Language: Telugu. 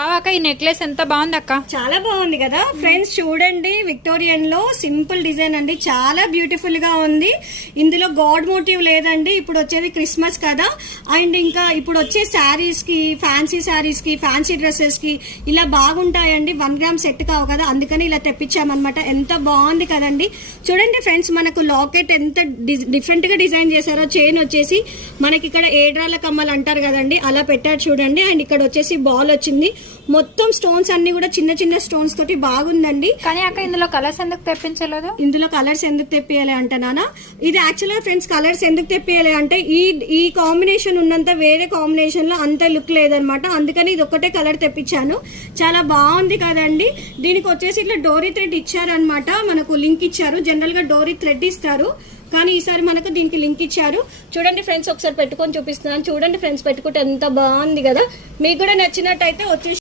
అక్క ఈ నెక్లెస్ ఎంత బాగుంది అక్క. చాలా బాగుంది కదా ఫ్రెండ్స్, చూడండి విక్టోరియన్ లో సింపుల్ డిజైన్ అండి, చాలా బ్యూటిఫుల్ గా ఉంది. ఇందులో గాడ్ మోటివ్ లేదండి. ఇప్పుడు వచ్చేది క్రిస్మస్ కదా, అండ్ ఇంకా ఇప్పుడు వచ్చే శారీస్ కి, ఫ్యాన్సీ శారీస్ కి, ఫ్యాన్సీ డ్రెస్సెస్ కి ఇలా బాగుంటాయండి. 1 గ్రామ్ సెట్ కావు కదా, అందుకని ఇలా తెప్పించామన్నమాట. ఎంత బాగుంది కదండి. చూడండి ఫ్రెండ్స్, మనకు లాకెట్ ఎంత డిఫరెంట్ గా డిజైన్ చేశారో. చైన్ వచ్చేసి మనకి ఇక్కడ ఏడ్రాల కమ్మలు అంటారు కదండి, అలా పెట్టారు చూడండి. అండ్ ఇక్కడ వచ్చేసి బాల్ వచ్చింది. మొత్తం స్టోన్స్ అన్ని కూడా చిన్న చిన్న స్టోన్స్ తోటి బాగుందండి. కానీ అక్క ఇందులో కలర్స్ ఎందుకు తెప్పించలేదు? ఇందులో కలర్స్ ఎందుకు తెప్పియాలి అంటేనా, ఇది యాక్చువల్ గా ఫ్రెండ్స్ కలర్స్ ఎందుకు తెప్పియాలి అంటే ఈ కాంబినేషన్ ఉన్నంత వేరే కాంబినేషన్ లో అంత లుక్ లేదనమాట. అందుకని ఇది ఒక్కటే కలర్ తెప్పించాను. చాలా బాగుంది కదండి. దీనికి వచ్చేసి ఇట్లా డోరీ థ్రెడ్ ఇచ్చారనమాట, మనకు లింక్ ఇచ్చారు. జనరల్ గా డోరీ థ్రెడ్ ఇస్తారు, కానీ ఈసారి మనకు దీనికి లింక్ ఇచ్చారు. చూడండి ఫ్రెండ్స్, ఒకసారి పెట్టుకొని చూపిస్తున్నాను. చూడండి ఫ్రెండ్స్, పెట్టుకుంటే ఎంత బాగుంది కదా. మీకు కూడా నచ్చినట్టయితే వచ్చేసి